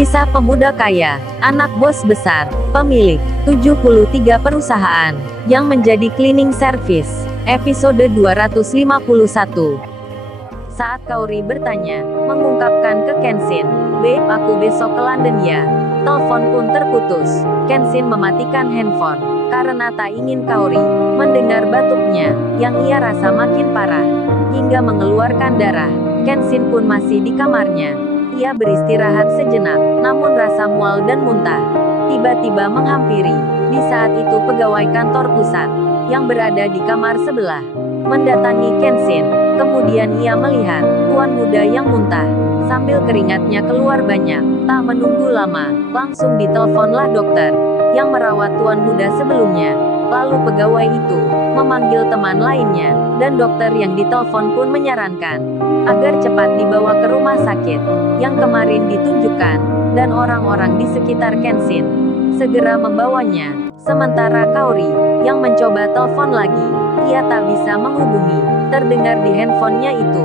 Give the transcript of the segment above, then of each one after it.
Kisah pemuda kaya, anak bos besar, pemilik 73 perusahaan, yang menjadi cleaning service. Episode 251. Saat Kauri bertanya, mengungkapkan ke Kenshin, "Babe, aku besok ke London ya." Telepon pun terputus. Kenshin mematikan handphone, karena tak ingin Kauri mendengar batuknya, yang ia rasa makin parah, hingga mengeluarkan darah. Kenshin pun masih di kamarnya. Ia beristirahat sejenak, namun rasa mual dan muntah tiba-tiba menghampiri. Di saat itu pegawai kantor pusat, yang berada di kamar sebelah, mendatangi Kenshin. Kemudian ia melihat tuan muda yang muntah, sambil keringatnya keluar banyak. Tak menunggu lama, langsung diteleponlah dokter yang merawat tuan muda sebelumnya. Lalu pegawai itu memanggil teman lainnya, dan dokter yang ditelepon pun menyarankan agar cepat dibawa ke rumah sakit yang kemarin ditunjukkan, dan orang-orang di sekitar Kenshin segera membawanya. Sementara Kaori yang mencoba telepon lagi, ia tak bisa menghubungi. Terdengar di handphonenya itu,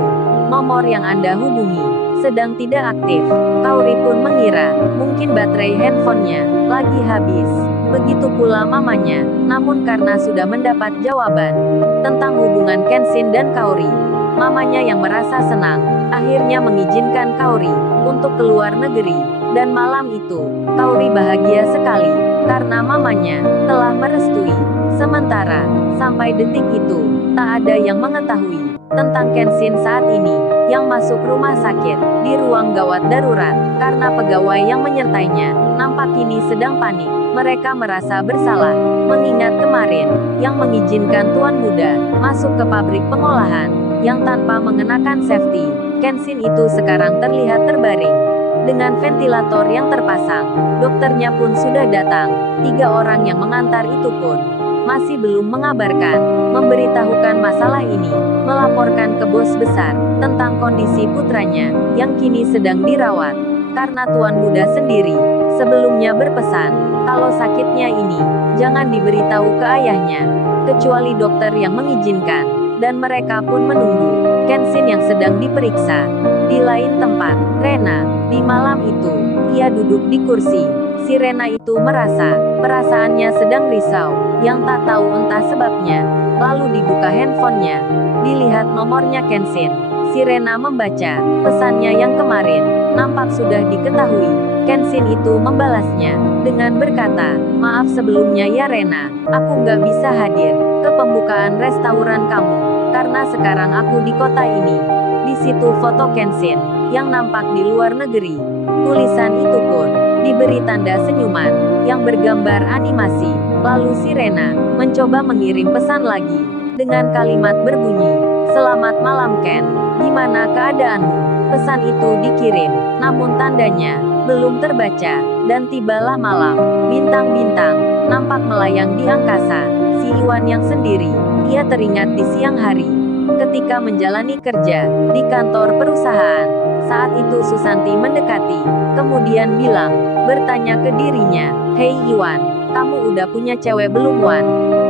"Nomor yang Anda hubungi sedang tidak aktif." Kaori pun mengira mungkin baterai handphonenya lagi habis. Begitu pula mamanya, namun karena sudah mendapat jawaban tentang hubungan Kenshin dan Kaori, mamanya yang merasa senang, akhirnya mengizinkan Kaori untuk keluar negeri. Dan malam itu, Kaori bahagia sekali, karena mamanya telah merestui. Sementara, sampai detik itu, tak ada yang mengetahui tentang Kenshin saat ini, yang masuk rumah sakit di ruang gawat darurat, karena pegawai yang menyertainya nampak kini sedang panik. Mereka merasa bersalah, mengingat kemarin yang mengizinkan tuan muda masuk ke pabrik pengolahan yang tanpa mengenakan safety. Kenshin itu sekarang terlihat terbaring dengan ventilator yang terpasang. Dokternya pun sudah datang. 3 orang yang mengantar itu pun masih belum mengabarkan, memberitahukan masalah ini, melaporkan ke bos besar tentang kondisi putranya yang kini sedang dirawat. Karena tuan muda sendiri sebelumnya berpesan kalau sakitnya ini jangan diberitahu ke ayahnya, kecuali dokter yang mengizinkan, dan mereka pun menunggu Kenshin yang sedang diperiksa. Di lain tempat, Rena, di malam itu, ia duduk di kursi. Si Rena itu merasa perasaannya sedang risau, yang tak tahu entah sebabnya. Lalu dibuka handphonenya, dilihat nomornya Kenshin. Si Rena membaca pesannya yang kemarin, nampak sudah diketahui. Kenshin itu membalasnya dengan berkata, "Maaf sebelumnya ya Rena, aku nggak bisa hadir ke pembukaan restoran kamu, karena sekarang aku di kota ini." Di situ foto Kenshin yang nampak di luar negeri. Tulisan itu pun diberi tanda senyuman yang bergambar animasi. Lalu si Rena mencoba mengirim pesan lagi dengan kalimat berbunyi, "Selamat malam Ken, gimana keadaanmu?" Pesan itu dikirim, namun tandanya belum terbaca, dan tibalah malam. Bintang-bintang nampak melayang di angkasa. Si Iwan yang sendiri, ia teringat di siang hari ketika menjalani kerja di kantor perusahaan. Saat itu Susanti mendekati, kemudian bilang, bertanya ke dirinya, "Hei Iwan, kamu udah punya cewek belum Wan?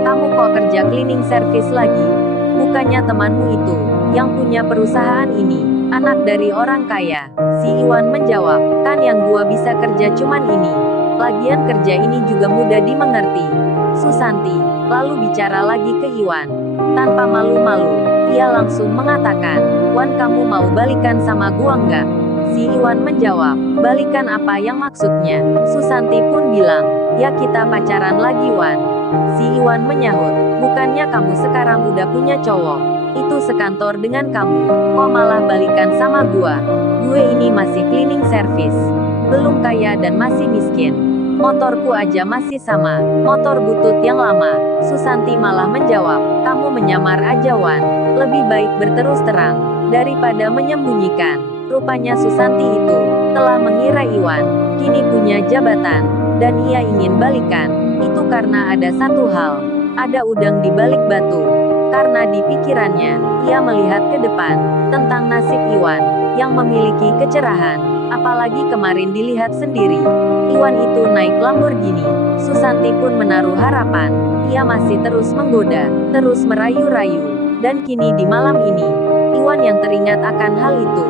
Kamu kok kerja cleaning service lagi? Bukannya temanmu itu yang punya perusahaan ini anak dari orang kaya?" Si Iwan menjawab, "Kan yang gua bisa kerja cuman ini. Lagian kerja ini juga mudah dimengerti." Susanti lalu bicara lagi ke Iwan. Tanpa malu-malu, ia langsung mengatakan, "Wan, kamu mau balikan sama gua nggak?" Si Iwan menjawab, "Balikan apa yang maksudnya?" Susanti pun bilang, "Ya kita pacaran lagi Wan." Si Iwan menyahut, "Bukannya kamu sekarang udah punya cowok? Itu sekantor dengan kamu, kok malah balikan sama gua? Gue ini masih cleaning service, belum kaya dan masih miskin. Motorku aja masih sama motor butut yang lama." Susanti malah menjawab, "Kamu menyamar aja Wan. Lebih baik berterus terang daripada menyembunyikan." Rupanya Susanti itu telah mengira Iwan kini punya jabatan, dan ia ingin balikan. Itu karena ada satu hal, ada udang di balik batu. Karena di pikirannya, ia melihat ke depan tentang nasib Iwan yang memiliki kecerahan. Apalagi kemarin dilihat sendiri, Iwan itu naik Lamborghini. Susanti pun menaruh harapan. Ia masih terus menggoda, terus merayu-rayu. Dan kini di malam ini, Iwan yang teringat akan hal itu,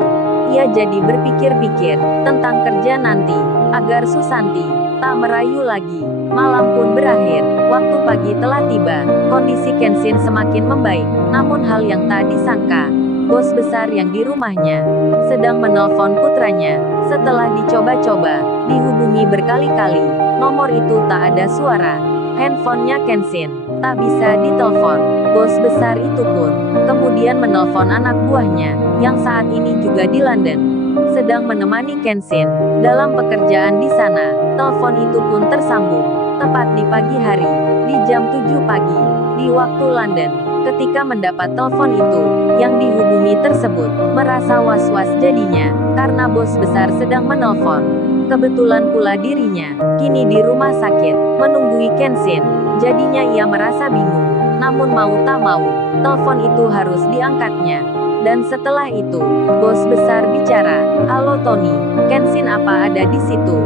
Ia jadi berpikir-pikir tentang kerja nanti, agar Susanti tak merayu lagi. Malam pun berakhir, waktu pagi telah tiba. Kondisi Kenshin semakin membaik, namun hal yang tak disangka, bos besar yang di rumahnya sedang menelpon putranya. Setelah dicoba-coba, dihubungi berkali-kali, nomor itu tak ada suara. Handphonenya Kenshin tak bisa ditelepon. Bos besar itu pun kemudian menelpon anak buahnya, yang saat ini juga di London, sedang menemani Kenshin dalam pekerjaan di sana. Telepon itu pun tersambung tepat di pagi hari, di jam 7 pagi, di waktu London. Ketika mendapat telepon itu, yang dihubungi tersebut merasa was-was jadinya, karena bos besar sedang menelpon. Kebetulan pula dirinya kini di rumah sakit, menunggui Kenshin. Jadinya ia merasa bingung, namun mau tak mau, telepon itu harus diangkatnya. Dan setelah itu, bos besar bicara, "Halo Tony, Kenshin apa ada di situ?"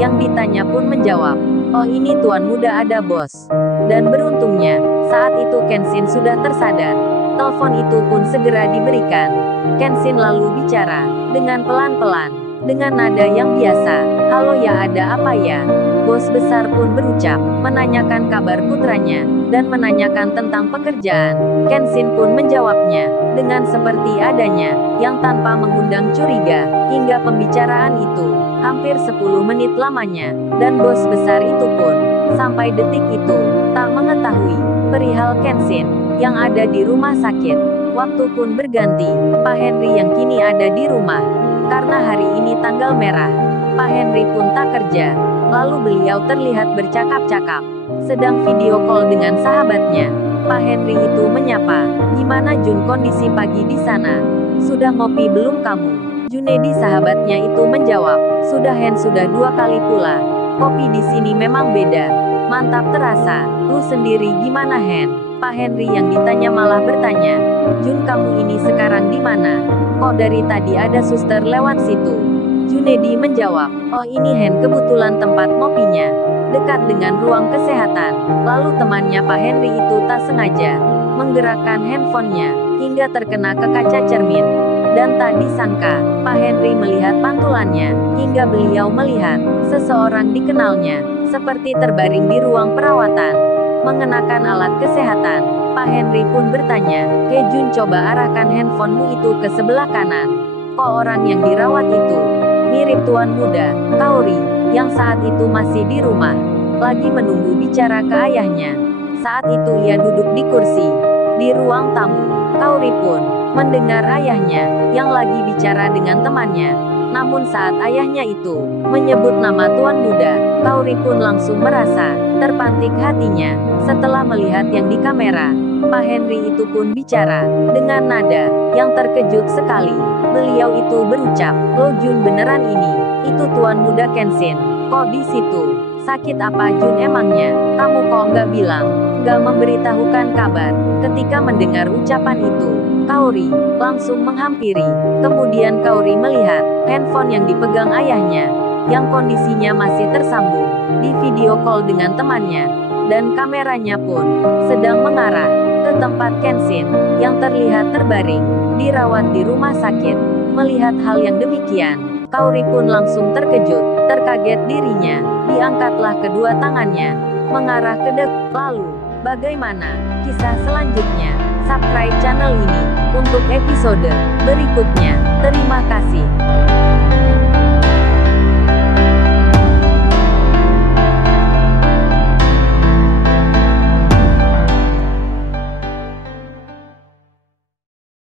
Yang ditanya pun menjawab, "Oh ini tuan muda ada bos." Dan beruntungnya, saat itu Kenshin sudah tersadar. Telepon itu pun segera diberikan. Kenshin lalu bicara, dengan pelan-pelan, dengan nada yang biasa, "Halo ya ada apa ya?" Bos besar pun berucap, menanyakan kabar putranya, dan menanyakan tentang pekerjaan. Kenshin pun menjawabnya, dengan seperti adanya, yang tanpa mengundang curiga. Hingga pembicaraan itu hampir 10 menit lamanya, dan bos besar itu pun sampai detik itu tak mengetahui perihal Kenshin yang ada di rumah sakit. Waktu pun berganti, Pak Henry yang kini ada di rumah. Karena hari ini tanggal merah, Pak Henry pun tak kerja. Lalu beliau terlihat bercakap-cakap, sedang video call dengan sahabatnya. Pak Henry itu menyapa, "Gimana Jun kondisi pagi di sana? Sudah ngopi belum kamu?" Junedi sahabatnya itu menjawab, "Sudah Hen, sudah 2 kali pula. Kopi di sini memang beda. Mantap terasa. Lu sendiri gimana Hen?" Pak Henry yang ditanya malah bertanya, "Jun kamu ini sekarang di mana? Kok dari tadi ada suster lewat situ?" Junedi menjawab, "Oh ini Hen kebetulan tempat ngopinya dekat dengan ruang kesehatan." Lalu temannya Pak Henry itu tak sengaja menggerakkan handphonenya hingga terkena ke kaca cermin. Dan tak disangka, Pak Henry melihat pantulannya, hingga beliau melihat seseorang dikenalnya, seperti terbaring di ruang perawatan, mengenakan alat kesehatan. Pak Henry pun bertanya, "Hei Jun, coba arahkan handphonemu itu ke sebelah kanan. Kok orang yang dirawat itu mirip tuan muda, Kaori, yang saat itu masih di rumah, lagi menunggu bicara ke ayahnya." Saat itu ia duduk di kursi di ruang tamu. Kaori pun mendengar ayahnya yang lagi bicara dengan temannya. Namun saat ayahnya itu menyebut nama tuan muda, Kaori pun langsung merasa terpantik hatinya. Setelah melihat yang di kamera, Pak Henry itu pun bicara dengan nada yang terkejut sekali. Beliau itu berucap, "Lo Jun beneran ini? Itu tuan muda Kenshin. Kok di situ? Sakit apa Jun emangnya? Kamu kok nggak bilang? Nggak memberitahukan kabar?" Ketika mendengar ucapan itu, Kaori langsung menghampiri. Kemudian Kaori melihat handphone yang dipegang ayahnya, yang kondisinya masih tersambung di video call dengan temannya, dan kameranya pun sedang mengarah ke tempat Kenshin yang terlihat terbaring dirawat di rumah sakit. Melihat hal yang demikian, Kaori pun langsung terkejut, terkaget dirinya. Diangkatlah kedua tangannya mengarah ke depan. Lalu, bagaimana kisah selanjutnya? Subscribe channel ini untuk episode berikutnya. Terima kasih.